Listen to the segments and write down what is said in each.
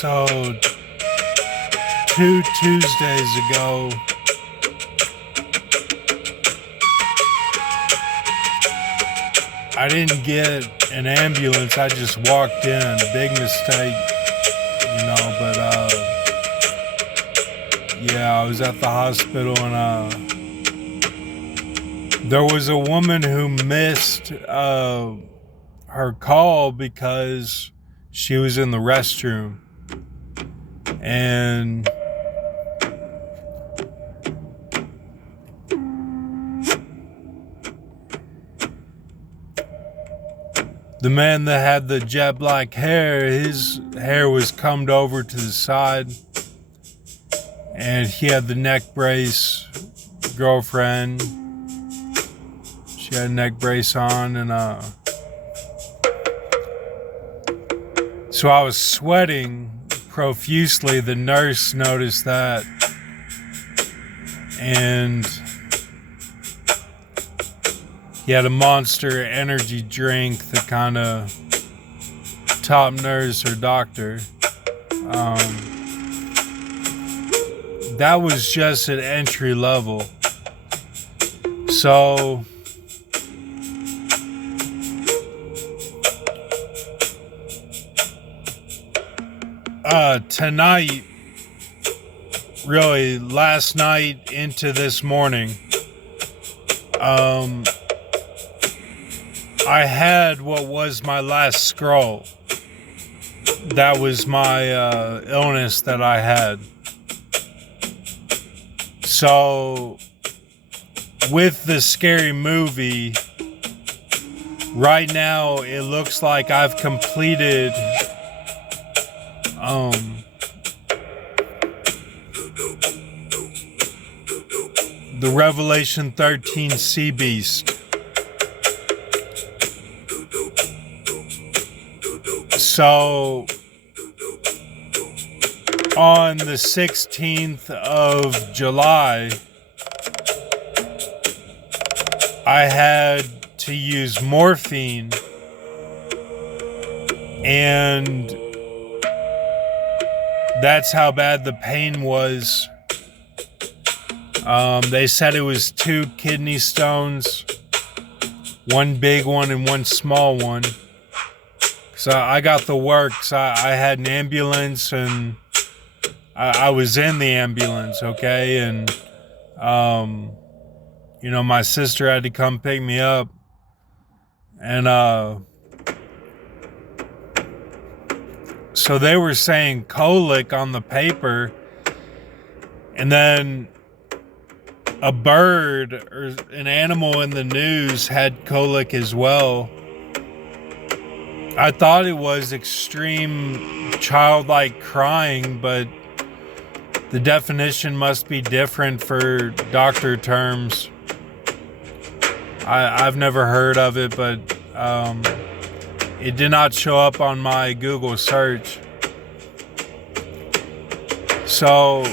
So, 2 Tuesdays ago, I didn't get an ambulance. I just walked in. Big mistake, but yeah, I was at the hospital and there was a woman who missed her call because she was in the restroom. And the man that had the jet black hair, his hair was combed over to the side. And he had the neck brace. Girlfriend, she had a neck brace on, and so I was sweating profusely. The nurse noticed that, and he had a Monster energy drink, the kind of top nurse or doctor. That was just at entry level. So tonight, really last night into this morning, I had what was my last scroll. That was my illness that I had. So with the scary movie, right now it looks like I've completed the Revelation 13 Sea Beast. So on the 16th of July, I had to use morphine, and that's how bad the pain was. They said it was 2 kidney stones, 1 big one and 1 small one. So I got the works. I had an ambulance, and I was in the ambulance, okay? And, my sister had to come pick me up. And, so they were saying colic on the paper, and then a bird or an animal in the news had colic as well. I thought it was extreme childlike crying, but the definition must be different for doctor terms. I've never heard of it, but it did not show up on my Google search. So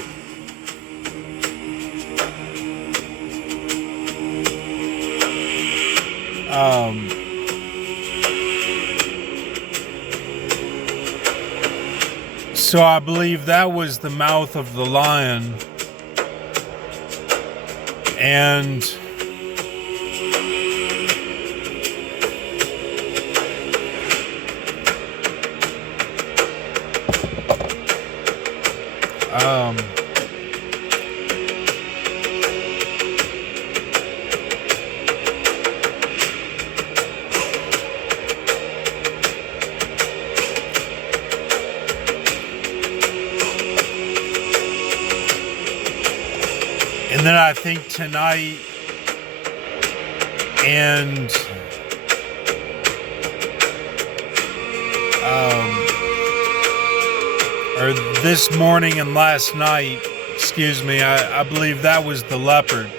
so I believe that was the mouth of the lion. And and then I think tonight and or this morning and last night, I believe that was the leopard.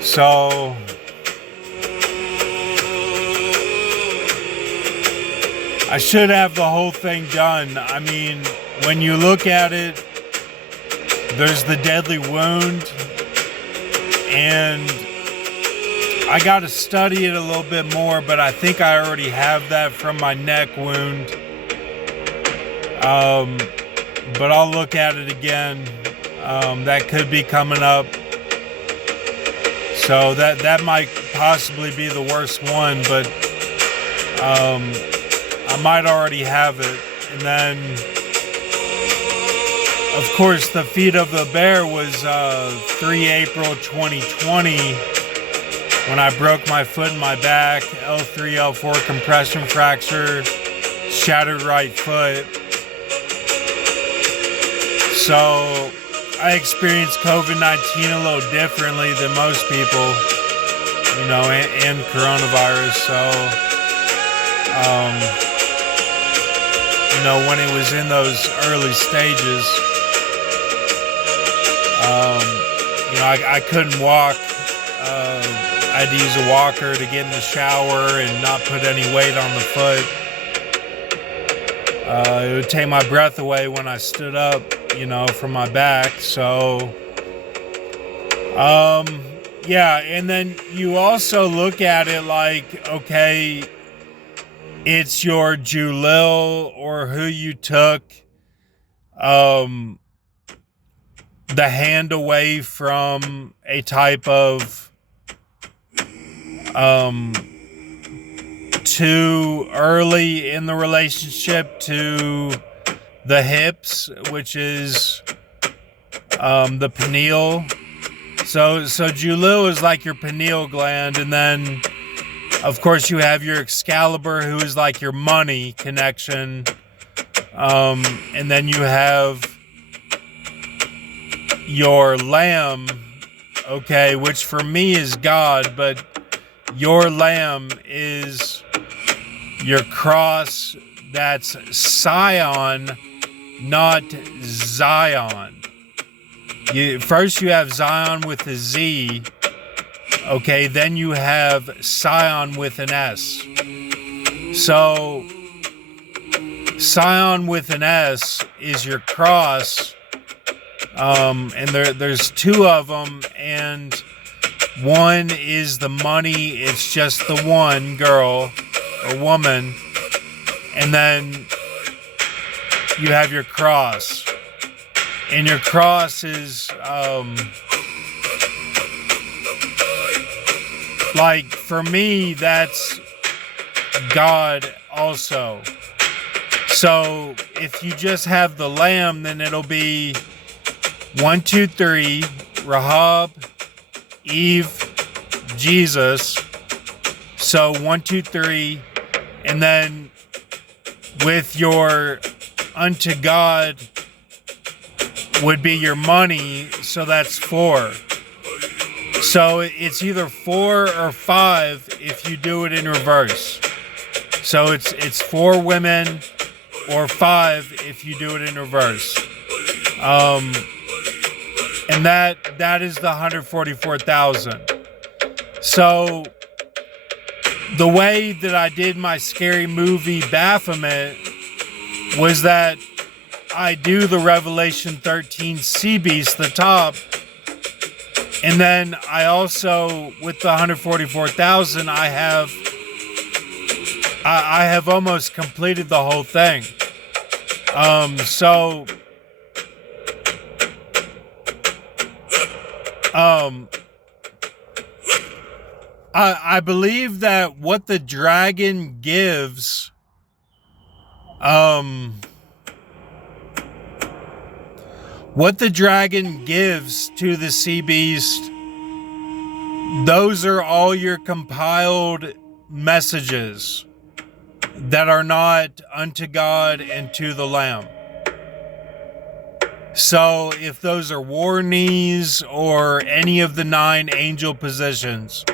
So I should have the whole thing done. I mean, when you look at it, there's the deadly wound, and I got to study it a little bit more, but I think I already have that from my neck wound. But I'll look at it again. That could be coming up. So that might possibly be the worst one, but I might already have it. And then, of course, the feet of the bear was 3 April 2020 when I broke my foot and my back, L3, L4 compression fracture, shattered right foot. So I experienced COVID-19 a little differently than most people, you know, and coronavirus. So, you know, when it was in those early stages, you know, I couldn't walk. I had to use a walker to get in the shower and not put any weight on the foot. It would take my breath away when I stood up, you know, from my back. So, yeah. And then you also look at it like, okay, it's your Julil or who you took, the hand away from a type of, too early in the relationship to the hips, which is the pineal. So Julil is like your pineal gland, and then of course you have your Excalibur, who is like your money connection, and then you have your lamb, okay, which for me is God, but your lamb is your cross. That's Scion, not Zion. First you have Zion with a Z, okay, then you have Scion with an S. So Scion with an S is your cross, and there's two of them, and one is the money. It's just the one girl or woman, and then you have your cross, and your cross is like, for me, that's God also. So if you just have the lamb, then it'll be 1, 2, 3, Rahab, Eve, Jesus. So 1, 2, 3, and then with your unto God would be your money, so that's 4. So it's either 4 or 5 if you do it in reverse. So it's 4 women or 5 if you do it in reverse. And that is the 144,000. So the way that I did my scary movie Baphomet was that I do the Revelation 13 sea beast, the top, and then I also, with the 144,000, I have almost completed the whole thing. I believe that what the dragon gives, what the dragon gives to the sea beast, those are all your compiled messages that are not unto God and to the Lamb. So if those are war knees or any of the 9 angel positions,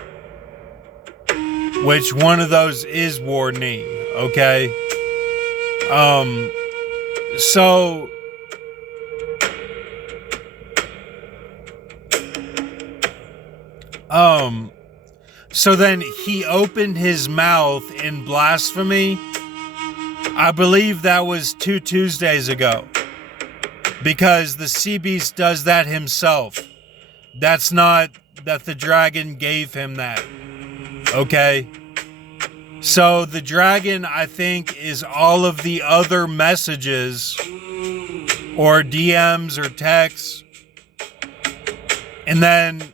which one of those is war knee, okay? So then he opened his mouth in blasphemy. I believe that was 2 Tuesdays ago, because the sea beast does that himself. That's not that the dragon gave him that. Okay? So the dragon, I think, is all of the other messages or DMs or texts. And then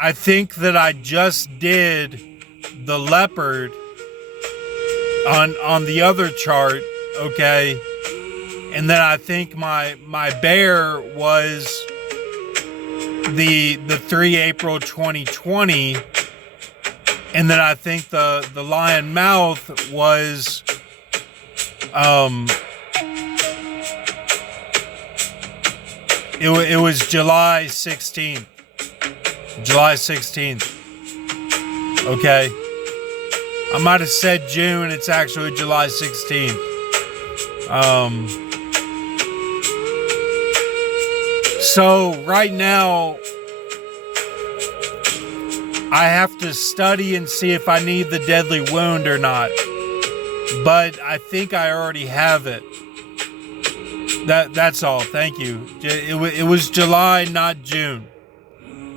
I think that I just did the leopard on the other chart, okay? And then I think my bear was the 3 April 2020. And then I think the lion mouth was it was July 16th. July 16th. Okay. I might have said June, it's actually July 16th. So right now I have to study and see if I need the deadly wound or not. But I think I already have it. That's all. Thank you. It was July, not June.